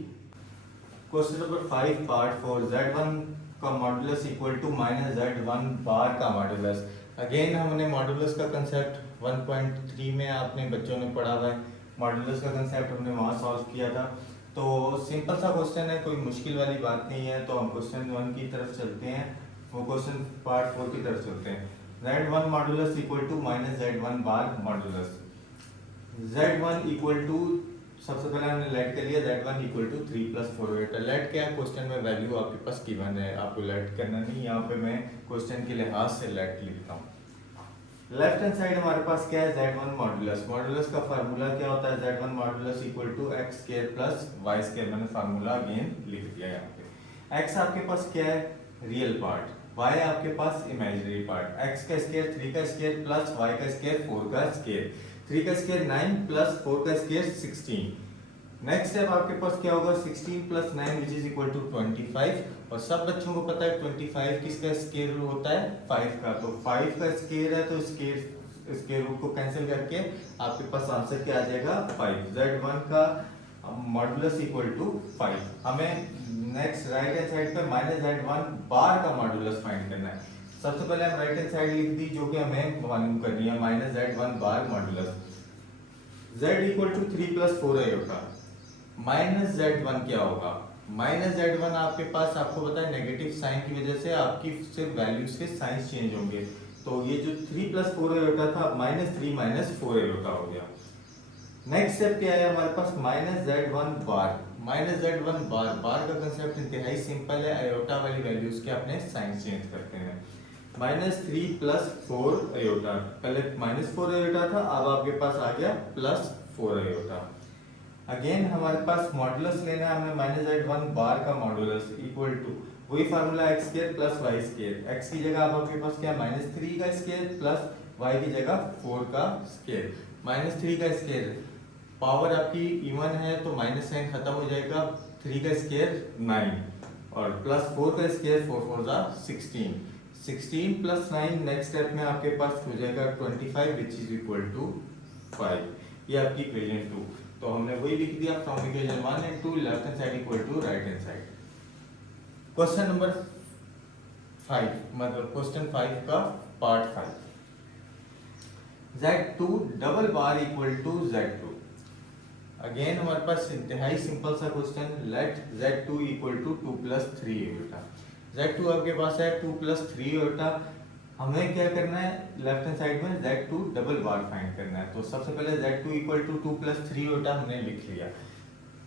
Question number 5 part 4, Z1 का modulus equal to minus Z1 bar का मॉडुलस। अगेन हमने मॉडुलस का कंसेप्ट 1.3 में आपने बच्चों ने पढ़ा हुआ है, मॉडुलस का कंसेप्ट हमने वहाँ सॉल्व किया था। तो सिंपल सा क्वेश्चन है, कोई मुश्किल वाली बात नहीं है, तो हम क्वेश्चन 1 की तरफ चलते हैं, वो क्वेश्चन पार्ट 4 की तरफ चलते हैं। Z1 modulus equal to minus Z1 bar modulus. Z1 equal to, सबसे पहले हमने लेट कर लिया Z1 equal to 3 plus 4 iota. Let क्या है, क्वेश्चन में वैल्यू आपके पास गिवन है, आपको लेट करना नहीं, यहाँ पे मैं क्वेश्चन के लिहाज से लेट लिखता हूँ। लेफ्ट हैंड साइड हमारे पास क्या है, Z1 मॉडुलस। मॉडुलस का फार्मूला क्या होता है, Z1 modulus equal to x square plus y square, मैंने फार्मूला अगेन लिख दिया यहाँ पे। x आपके पास क्या है, रियल पार्ट, y आपके पास इमेजिनरी पार्ट। x का स्क्वायर 3 का स्क्वायर प्लस y का स्क्वायर 4 का स्क्वायर, 3 का स्क्वायर 9 प्लस 4 का स्क्वायर 16। नेक्स्ट स्टेप आपके पास क्या होगा, 16 plus 9 which is equal to 25, और सब बच्चों को पता है 25 किसका स्क्वायर रूट होता है, 5 का, तो 5 का स्क्वायर है तो स्क्वायर रूट को कैंसिल करके आपके पास आंसर क्या आ जाएगा 5। Z1 का मॉडुलस इक्वल टू 5। हमें नेक्स्ट राइट हैंड साइड पे माइनस Z1 बार का मॉडुलस फाइंड करना है। सबसे पहले हम राइट हैंड साइड लिख दी जो कि हमें मालूम करनी है, minus Z1 bar modulus. Z equal to 3 plus 4 iota, minus Z1 क्या होगा, माइनस Z1 आपके पास, आपको पता है नेगेटिव साइन की वजह से आपकी सिर्फ वैल्यूज के साइंस चेंज होंगे, तो ये जो 3 प्लस 4 आयोटा था माइनस 3 माइनस 4 आयोटा हो गया। नेक्स्ट स्टेप क्या है हमारे पास, माइनस Z1 बार। माइनस Z1 बार, बार का कंसेप्ट इंतहाई सिंपल है, आयोटा वाली वैल्यूज के अपने साइंस चेंज करते हैं। माइनस 3 प्लस 4 आयोटा, पहले माइनस 4 आयोटा था, अब आपके पास आ गया प्लस 4 आयोटा। अगेन हमारे पास मॉडुलस लेना है हमें, माइनस Z1 बार का मॉडुलस इक्वल टू वही formula x square plus y square. x की जगह अब आपके पास क्या, माइनस 3 का स्क्वायर प्लस y की जगह 4 का स्क्वायर। माइनस 3 का स्क्वायर, पावर आपकी इवन है तो माइनस साइन खत्म हो जाएगा, 3 का स्क्वायर 9 और प्लस 4 का स्क्वायर 4 4 जा 16, 16 प्लस 9। नेक्स्ट स्टेप में आपके पास हो जाएगा 25 विच इज इक्वल टू 5। ये आपकी इक्वेशन 2, तो हमने वही लिख दिया from equation 1 and 2, left hand side equal to right hand side. Question number 5, मतलब क्वेश्चन 5 का part 5। Z2 double bar equal to Z2। Again हमारे पास इंतहाई सिंपल सा question, let Z2 equal to 2 plus 3 iota. Z2 आपके पास है 2 plus 3 एटा, हमें क्या करना है लेफ्ट हैंड साइड में Z2 डबल बार फाइंड करना है। तो सबसे पहले Z2 इक्वल टू 2 प्लस 3 एटा हमने लिख लिया।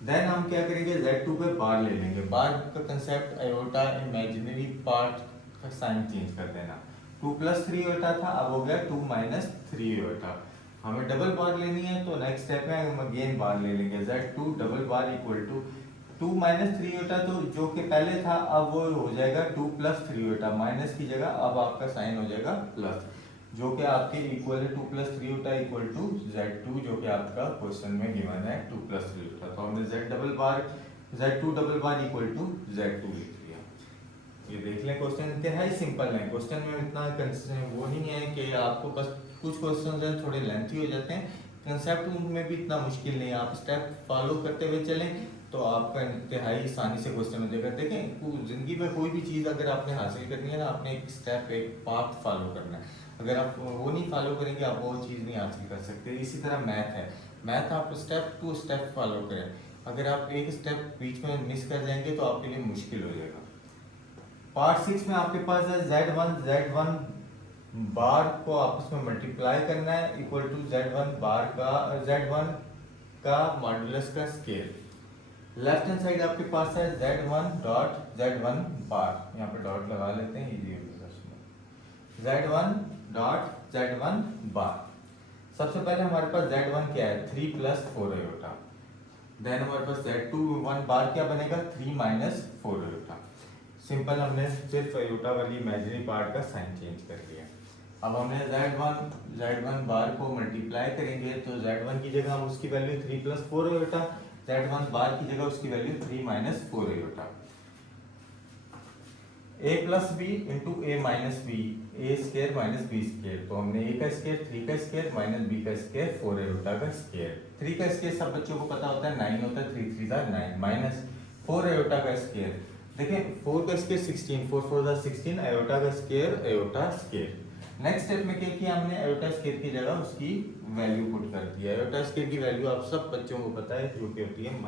देन हम क्या करेंगे Z2 पे बार ले लेंगे। बार का कंसेप्ट आयोटा इमेजिनरी पार्ट का साइन चेंज कर देना। 2 प्लस 3 एटा था, अब हो गया 2 माइनस 3 एटा। हमें डबल बार लेनी है तो नेक्स्ट स्टेप में हम अगेन बार ले लेंगे। Z2 double bar equal to 2 minus 3 iota, तो जो कि पहले था अब वो हो जाएगा 2 प्लस 3 एटा। माइनस की जगह अब आपका साइन हो जाएगा प्लस, जो कि आपके इक्वल है 2 plus 3 Etah equal to Z2, जो कि आपका क्वेश्चन में गिवन है 2 प्लस 3 एटा। तो हमने Z2 double bar equal to Z2 लिख लिया। ये देख लें क्वेश्चन इंतहाई सिंपल है। क्वेश्चन में इतना वो नहीं है कि आपको बस कुछ क्वेश्चन हैं थोड़े लेंथी हो जाते हैं, कंसेप्ट उनमें भी इतना मुश्किल नहीं है। आप स्टेप फॉलो करते हुए चलें तो आपका इंतहाई आसानी से क्वेश्चन हो जाएगा। देखें जिंदगी में कोई भी चीज़ अगर आपने हासिल करनी है ना, आपने एक स्टेप एक पाथ फॉलो करना है। अगर आप वो नहीं फॉलो करेंगे आप वो चीज़ नहीं हासिल कर सकते। इसी तरह मैथ है, मैथ आप स्टेप टू स्टेप फॉलो करें। अगर आप एक स्टेप बीच में मिस कर जाएंगे तो आपके लिए मुश्किल हो जाएगा। पार्ट 6 में आपके पास है Z1 बार को आपस में मल्टीप्लाई करना है इक्वल टू Z1 बार का Z1 का मॉडुलस का स्केल। लेफ्ट हैंड साइड आपके पास है Z1 डॉट Z1 बार, यहाँ पे डॉट लगा लेते हैं इजी होगा। Z1 डॉट Z1 बार। सबसे पहले हमारे पास Z1 क्या है 3 प्लस 4 एटा। देन हमारे पास Z2 बार क्या बनेगा 3 माइनस 4 एटा। सिंपल, हमने सिर्फ एटा वाली इमेजिनरी पार्ट का साइन चेंज कर लिया। अब हमने Z1 बार को मल्टीप्लाई करेंगे तो Z1 की जगह हम उसकी वैल्यू 3 प्लस 4 एटा, Z1 बार की जगह उसकी value 3 minus 4 iota. a plus b into a minus b, a square minus b square. तो हमने a का स्केयर 3 का स्केयर माइनस b का स्केयर 4 एटा का स्केयर। 3 का स्केयर सब बच्चों को पता होता है 9 होता है, 3 3 9 माइनस 4 एटा का स्केयर। देखें 4 का स्केयर 16, 4 4 16, एटा का स्केयर एटा स्केयर। नेक्स्ट स्टेप में क्या किया हमने एटा स्केयर की जगह उसकी वैल्यू पुट कर दिया। एटा स्केयर की वैल्यू आप सब बच्चों को पता है जो कि होती है -1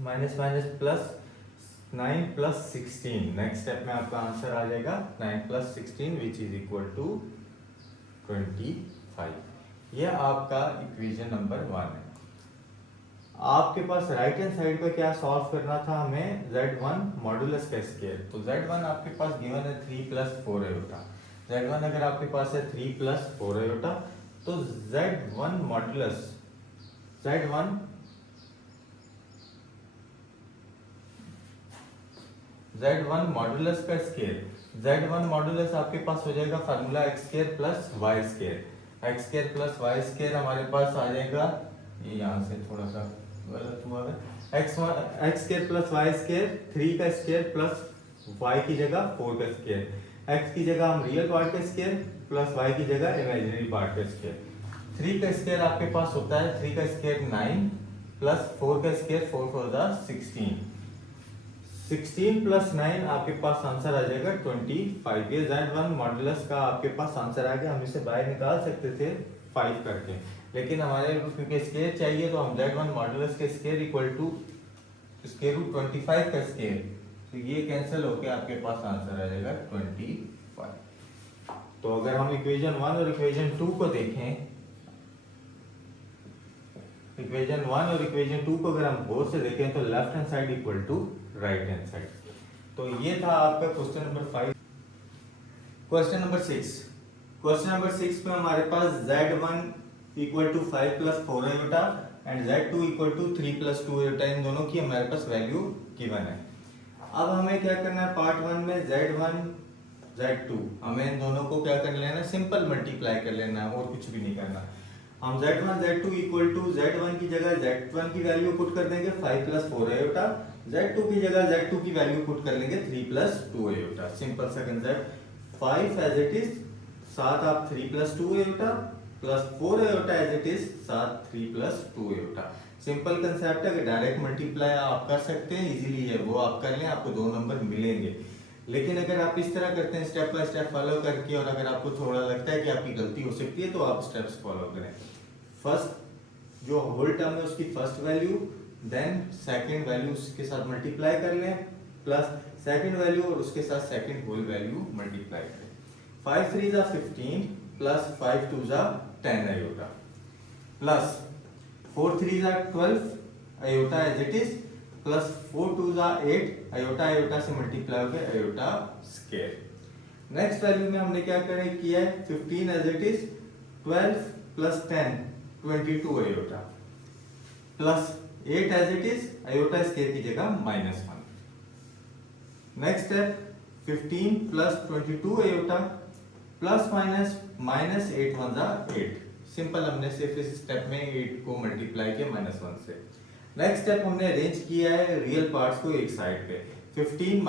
minus minus plus 9 plus 16। Next step में आपका आंसर आ जाएगा 9 plus 16 which is equal to 25। यह आपका इक्वेशन नंबर 1 है। आपके पास राइट हैंड साइड पे क्या सॉल्व करना था हमें Z1 मॉडुलस का स्केयर। तो Z1 आपके पास गिवन है 3 प्लस 4 एटा। Z1 अगर आपके पास है 3 प्लस 4 एटा तो Z1 मॉडुलस का स्केयर, Z1 मॉडुलस आपके पास हो जाएगा formula x square plus y square. x square plus y square हमारे पास आ जाएगा, ये यहाँ से थोड़ा सा गलत हुआ है, x square plus y square 3 का स्केयर प्लस y की जगह 4 का स्केयर। x की जगह हम रियल पार्ट का स्केयर प्लस y की जगह इमेजिनरी पार्ट का स्केयर। 3 का स्केयर आपके पास होता है 3 का स्केयर 9 प्लस 4 का स्केयर 4 4 16। 16 प्लस 9 आपके पास आंसर आ जाएगा 25। ये Z1 मॉडुलस का आपके पास आंसर आ गया। हम इसे बाहर निकाल सकते थे 5 करके, लेकिन हमारे क्योंकि स्केयर चाहिए तो हम Z1 मॉडुलस के square equal to square root 25 का स्केयर, तो ये कैंसिल होके आपके पास आंसर आ जाएगा 25। तो अगर हम इक्वेशन 1 और इक्वेशन 2 को देखें, इक्वेशन 1 और इक्वेशन 2 को अगर हम बोर्ड से देखें तो left hand side equal to right hand side. तो ये था आपका question number 5। Question number 6, question number 6 में हमारे पास Z1 equal to 5 plus 4 Etah and Z2 equal to 3 plus 2 एटा, इन दोनों की हमारे पास वैल्यू गिवन है। अब हमें क्या करना है, पार्ट 1 में Z1 Z2 हमें इन दोनों को क्या कर लेना है, सिंपल मल्टीप्लाई कर लेना है और कुछ भी नहीं करना। हम Z1 Z2 equal to Z1 की जगह Z1 की वैल्यू पुट कर देंगे 5 प्लस 4 एटा, Z2 की जगह Z2 की वैल्यू पुट कर लेंगे 3 प्लस 2 एटा। सिंपल सा कंसेप्ट, 5 एज इट इज, साथ आप 3 plus 2 Etah plus 4 Etah as it is, साथ 3 प्लस 2 एटा। सिंपल कंसेप्ट है कि डायरेक्ट मल्टीप्लाई आप कर सकते हैं, इजीली है वो आप कर लें, आपको 2 नंबर मिलेंगे। लेकिन अगर आप इस तरह करते हैं स्टेप बाय स्टेप फॉलो करके, और अगर आपको थोड़ा लगता है कि आपकी गलती हो सकती है तो आप स्टेप्स फॉलो करें। फर्स्ट जो होल टर्म है उसकी first value, then second value उसके साथ मल्टीप्लाई कर लें, प्लस सेकंड वैल्यू और उसके साथ सेकंड होल वैल्यू मल्टीप्लाई करें। 5 3 जा 15 प्लस 5 2 जा 10 आयोटा, प्लस 4 3 जा 12 iota as it is, plus 4 2 जा 8 आयोटा, आयोटा से मल्टीप्लाई हो गया आयोटा स्क्वायर। नेक्स्ट वैल्यू में हमने क्या करें किया है 15 as it is, 12 plus 10 22 iota, plus 8 as it is, iota square की जगह -1। Next step 15 plus 22 iota plus minus -8 1 जा 8। सिंपल, हमने सिर्फ इस स्टेप में 8 को मल्टीप्लाई किया -1 से। नेक्स्ट स्टेप हमने अरेंज किया है रियल पार्ट्स को एक साइड पे, 15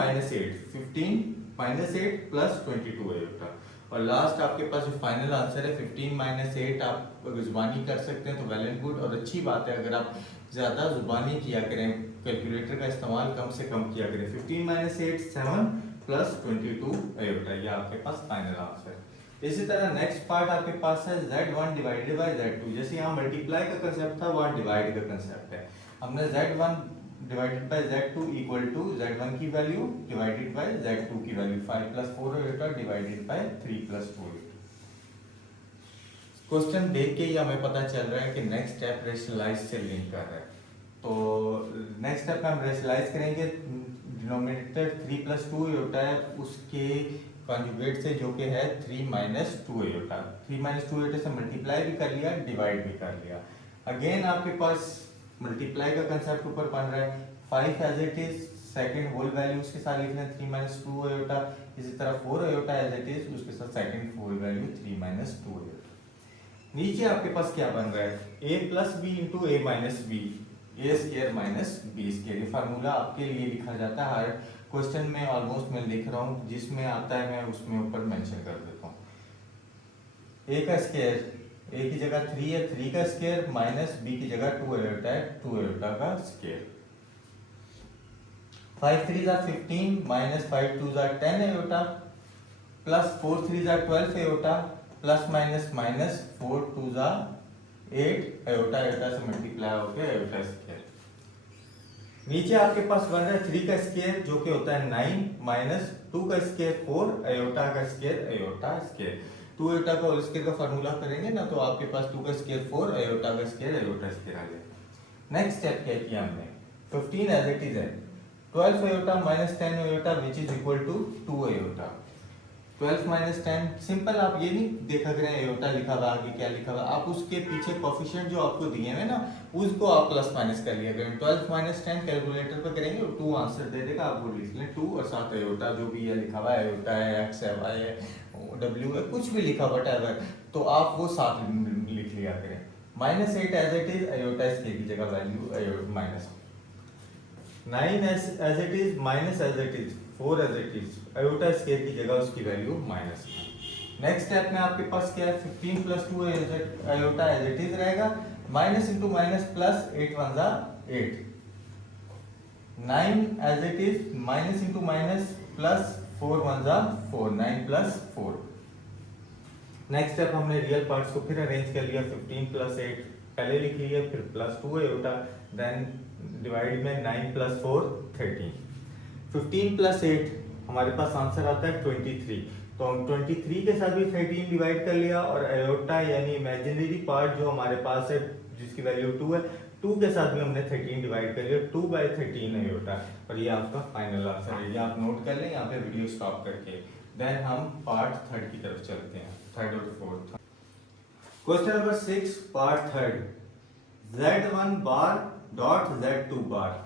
-8 प्लस 22 आयोटा, और लास्ट आपके पास जो फाइनल आंसर है 15 - 8, आप अगर जुबानी कर सकते हैं तो वेल एंड गुड, और अच्छी बात है। अगर आप ज़्यादा जुबानी किया करें, कैलकुलेटर का इस्तेमाल कम से कम किया करें। 15 - 8 7 प्लस 22 आयोटा, ये आपके पास फाइनल आंसर है। इसी तरह नेक्स्ट पार्ट आपके पास है Z1 डिवाइडेड बाय Z2। जैसे यहाँ मल्टीप्लाई का कंसेप्ट था, वहाँ डिवाइड का कंसेप्ट है। हमने Z1 divided by Z2 equal to Z1 की वैल्यू डिवाइडेड बाय Z2 की value, 5 + 4 iota divided by 3 + 4। Question देख के ही हमें पता चल रहा है कि नेक्स्ट स्टेप रेशनलाइज से लिंक कर रहा है। तो नेक्स्ट स्टेप में हम रेशनलाइज करेंगे, डिनोमिनेटर 3 + 2 आयोटा है, उसके कॉन्जुगेट से जो कि है 3 - 2 आयोटा। 3 - 2 आयोटा से मल्टीप्लाई भी कर लिया, डिवाइड भी कर लिया। अगेन आपके पास मल्टीप्लाई का कंसेप्ट ऊपर बन रहा है, 5 as it is, second whole value उसके साथ लिखना है 3 - 2 आयोटा। इसी तरह 4 आयोटा एज इट इज, उसके साथ सेकंड होल वैल्यू 3 - 2 आयोटा। नीचे आपके पास क्या बन रहा है, a + b × a - b, a² - b²। ये फार्मूला आपके लिए लिखा जाता है हर क्वेश्चन में, ऑलमोस्ट मैं लिख रहा हूँ, जिसमें आता है मैं उसमें ऊपर मेंशन कर देता हूँ। a का स्क्वायर, a की जगह 3 है, 3 का स्क्वायर, माइनस b की जगह 2 आयोटा है, 2 आयोटा का स्क्वायर। 5 3 जा 15 -5 2 जा 10 आयोटा, प्लस 4 3 जा 12 आयोटा, प्लस माइनस 4 2 जा 8 आयोटा, आयोटा से मल्टीप्लाई होकर आयोटा स्क्वायर। नीचे आपके पास बन रहा है 3 का स्क्वायर जो कि होता है 9 माइनस 2 का स्क्वायर 4 आयोटा का स्क्वायर, आयोटा स्क्वायर। 2 आयोटा का होल स्क्वायर का फार्मूला करेंगे ना, तो आपके पास 2 का स्क्वायर 4 आयोटा का स्क्वायर, आयोटा स्क्वायर आ गया। नेक्स्ट स्टेप क्या किया हमने, 15 एज इट इज है, 12 iota minus 10 iota which is equal to 2 iota. 12 - 10 simple, आप ये नहीं देखा करें आयोटा लिखा हुआ आगे क्या लिखा हुआ, आप उसके पीछे कोफिशिएंट जो आपको दिए हैं ना उसको आप प्लस माइनस कर लिया करें। 12 - 10 कैलकुलेटर पर करेंगे और 2 आंसर दे देगा, आप वो लिख लें 2 और साथ आयोटा जो भी है लिखा हुआ है, आयोटा है, एक्स है, वाई है, डब्ल्यू है, कुछ भी लिखा हुआ है, तो आप वो साथ लिख लिया करें। -8 as it is, iota square की जगह value minus, 9 as it is, minus as it is, 4 as it is, iota square की जगह उसकी वैल्यू -1। नेक्स्ट स्टेप में आपके पास क्या है, 15 + 2 आयोटा एज इट इज रहेगा, माइनस इंटू माइनस प्लस, 8 1 जा 8, 9 as it is, minus into minus plus, 4 1 जा 4, 9 + 4। नेक्स्ट स्टेप हमने रियल पार्ट्स को फिर अरेंज कर लिया, 15 + 8 पहले लिख लिया, फिर +2 आयोटा, देन डिवाइड में 9 + 4 13। 15 + 8 हमारे पास आंसर आता है 23, तो हम 23 के साथ भी 13 डिवाइड कर लिया, और आयोटा यानी इमेजिनरी पार्ट जो हमारे पास है जिसकी वैल्यू 2 है, 2 के साथ भी हमने 13 डिवाइड कर लिया, 2/13 आयोटा, और ये आपका फाइनल आंसर है। ये आप नोट कर लें यहाँ पे वीडियो स्टॉप करके। देन हम पार्ट थर्ड की तरफ चलते हैं, थर्ड और fourth. Question number 6 part third, Z1 bar dot Z2 बार।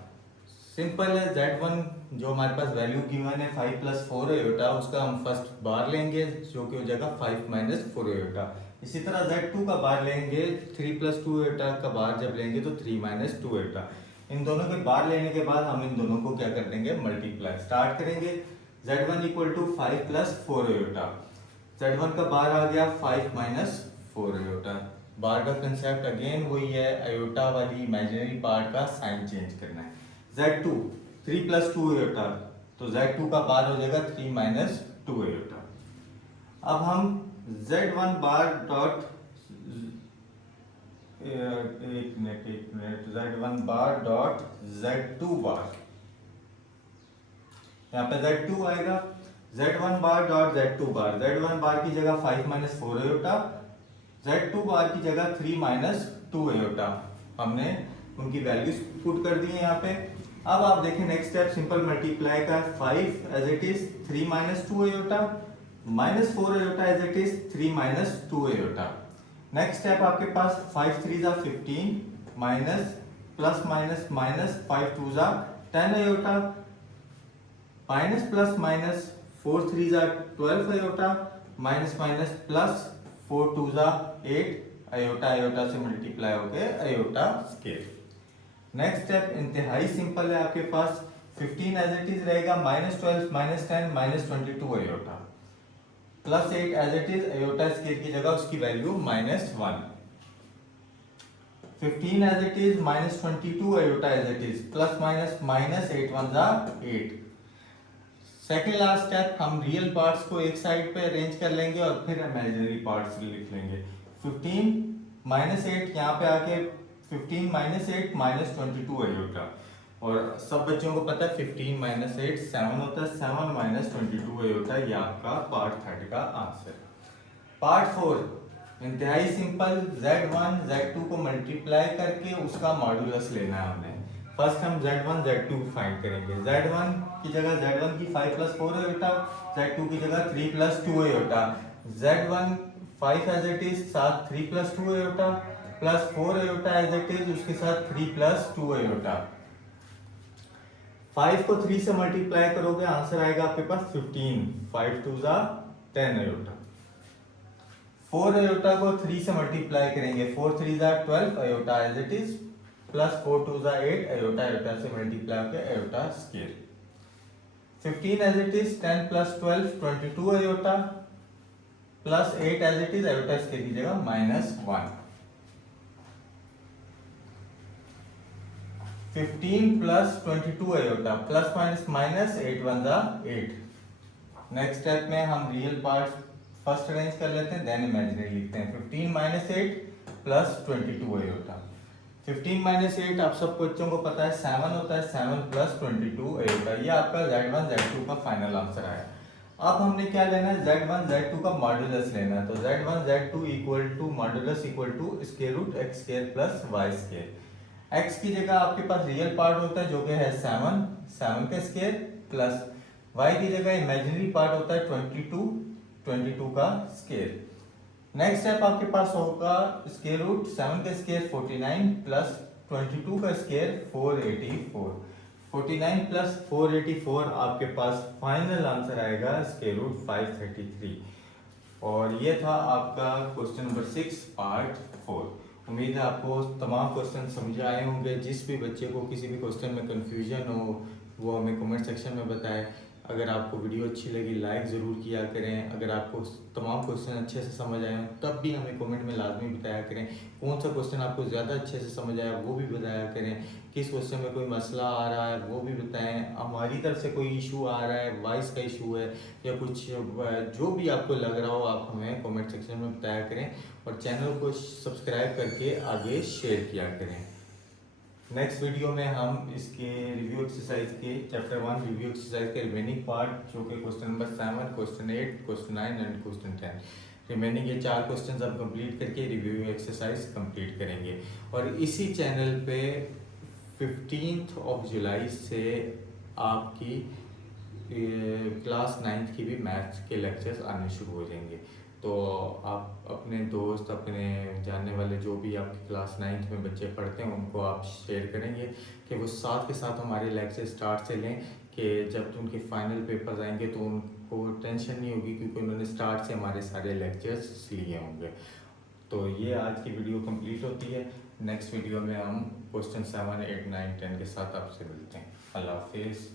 सिंपल है, Z1 जो हमारे पास वैल्यू गिवन है 5 + 4 आयोटा, उसका हम फर्स्ट बार लेंगे जो कि हो जाएगा 5 - 4 आयोटा। इसी तरह Z2 का बार लेंगे, 3 + 2 आयोटा का बार जब लेंगे तो 3 - 2 आयोटा। इन दोनों के बार लेने के बाद हम इन दोनों को क्या कर देंगे, मल्टीप्लाई। स्टार्ट करेंगे, Z1 = 5 + 4 आयोटा, Z1 का बार आ गया 5 - 4 आयोटा। बार का कंसेप्ट अगेन वही है, आयोटा वाली इमेजिनरी पार्ट का साइन चेंज करना है। Z2 3 + 2 आयोटा, तो Z2 का बार हो जाएगा 3 माइनस 2 आयोटा। अब हम Z1 बार डॉट एक minute Z1 bar dot Z2 बार, यहाँ पे Z2 आएगा, Z1 bar dot Z2 bar, Z1 bar की जगह 5 माइनस 4 आयोटा, Z2 बार की जगह 3 माइनस 2 आयोटा, हमने उनकी वैल्यूज पुट कर दी है यहाँ पे। अब आप देखें नेक्स्ट स्टेप सिंपल मल्टीप्लाई का, 5 as it is 3 minus 2 iota minus 4 iota as it is 3 minus 2 iota. Next step आपके पास 5 3 जा 15 माइनस प्लस माइनस माइनस 5 2 जा 10 आयोटा माइनस प्लस माइनस 4 3 जा 12 आयोटा माइनस माइनस प्लस 4 2 जा 8 आयोटा, आयोटा से multiply हो गए आयोटा स्केयर। नेक्स्ट स्टेप इंतहाई सिंपल है, आपके पास 15 एज इट इज रहेगा minus 12 minus 10 minus 22 iota plus 8 as it is iota square की जगह उसकी value minus 1, 15 as it is minus 22 iota as it is plus minus minus 8 1 जा 8। Second last step, हम रियल पार्ट्स को एक side पे arrange कर लेंगे और फिर इमेजिनरी पार्ट्स लिख लेंगे। 15 माइनस 8 यहाँ पे आके 15 माइनस 8 माइनस 22 आयोटा, और सब बच्चों को पता है 15 माइनस 8 7 होता है, 7 माइनस 22 आयोटा, ये आपका पार्ट 3 का आंसर। पार्ट 4 इंतहाई सिंपल, Z1 Z2 को मल्टीप्लाई करके उसका मॉड्यूलस लेना है हमने। फर्स्ट हम Z1 Z2 फाइंड करेंगे। Z1 की जगह Z1 की 5 प्लस 4 आयोटा, Z2 की जगह 3 plus 2 iota, Z1 5 as it is साथ 3 plus 2 iota plus 4 iota as it is उसके साथ 3 प्लस 2 आयोटा। 5 को 3 से मल्टीप्लाई करोगे आंसर आएगा आपके पास 15, 5 2 जा 10 आयोटा। 4 आयोटा को 3 से मल्टीप्लाई करेंगे, 4 3 जा 12 iota as it is plus 4 2 जा 8 आयोटा, आयोटा से मल्टीप्लाई होकर iota square. 15 as it is 10 plus 12 22 iota plus 8 as it is iota square की जगह minus 1। 15 plus 22 iota plus minus minus 8 1 जा 8। नेक्स्ट स्टेप में हम रियल पार्ट्स फर्स्ट अरेंज कर लेते हैं, देन इमेजिनरी लिखते हैं। 15 माइनस 8 प्लस 22 आयोटा, 15 माइनस 8 आप सब बच्चों को पता है 7 होता है, 7 प्लस 22 आयोटा, ये आपका Z1 Z2 का फाइनल आंसर आया। अब हमने क्या लेना है, Z1 Z2 का मॉड्यूलस लेना है, तो Z1 Z2 equal to modulus equal to square root x square plus y square. x की जगह आपके पास रियल पार्ट होता है जो कि है 7, 7 का स्क्वायर प्लस y की जगह इमेजिनरी पार्ट होता है 22, 22 का स्क्वायर। नेक्स्ट स्टेप आपके पास होगा स्क्वायर रूट 7 का स्क्वायर 49 प्लस 22 का स्क्वायर 484, 49 प्लस 484 आपके पास फाइनल आंसर आएगा स्क्वायर रूट 533। और ये था आपका क्वेश्चन नंबर 6 पार्ट 4। उम्मीद है आपको तमाम क्वेश्चन समझ आए होंगे। जिस भी बच्चे को किसी भी क्वेश्चन में कंफ्यूजन हो वो हमें कमेंट सेक्शन में बताएं। अगर आपको वीडियो अच्छी लगी लाइक ज़रूर किया करें। अगर आपको तमाम क्वेश्चन अच्छे से समझ आए तब भी हमें कमेंट में लाजमी बताया करें। कौन सा क्वेश्चन आपको ज़्यादा अच्छे से समझ आया वो भी बताया करें। किस क्वेश्चन में कोई मसला आ रहा है वो भी बताएं। हमारी तरफ से कोई इशू आ रहा है, वॉइस का इशू है या कुछ जो भी आपको लग रहा हो आप हमें कमेंट सेक्शन में बताया करें। और चैनल को सब्सक्राइब करके आगे शेयर किया करें। नेक्स्ट वीडियो में हम इसके रिव्यू एक्सरसाइज के चैप्टर 1 रिव्यू एक्सरसाइज के रिमेनिंग पार्ट जो कि question number 7, question 8, question 9 and question 10 remaining ये 4 क्वेश्चन हम कंप्लीट करके रिव्यू एक्सरसाइज कंप्लीट करेंगे। और इसी चैनल पे 15 जुलाई से आपकी क्लास 9th की भी मैथ्स के लेक्चर्स आने शुरू हो जाएंगे। तो आप अपने दोस्त, अपने जानने वाले जो भी आपकी क्लास 9th में बच्चे पढ़ते हैं उनको आप शेयर करेंगे कि वो साथ के साथ हमारे लेक्चर स्टार्ट से लें कि जब उनके फाइनल पेपर्स आएंगे तो उनको टेंशन नहीं होगी क्योंकि उन्होंने स्टार्ट से हमारे सारे लेक्चर्स लिए होंगे। तो ये आज की वीडियो कंप्लीट होती है। नेक्स्ट वीडियो में हम क्वेश्चन 7, 8, 9, 10 के साथ आपसे मिलते हैं। अल्लाह हाफिज़।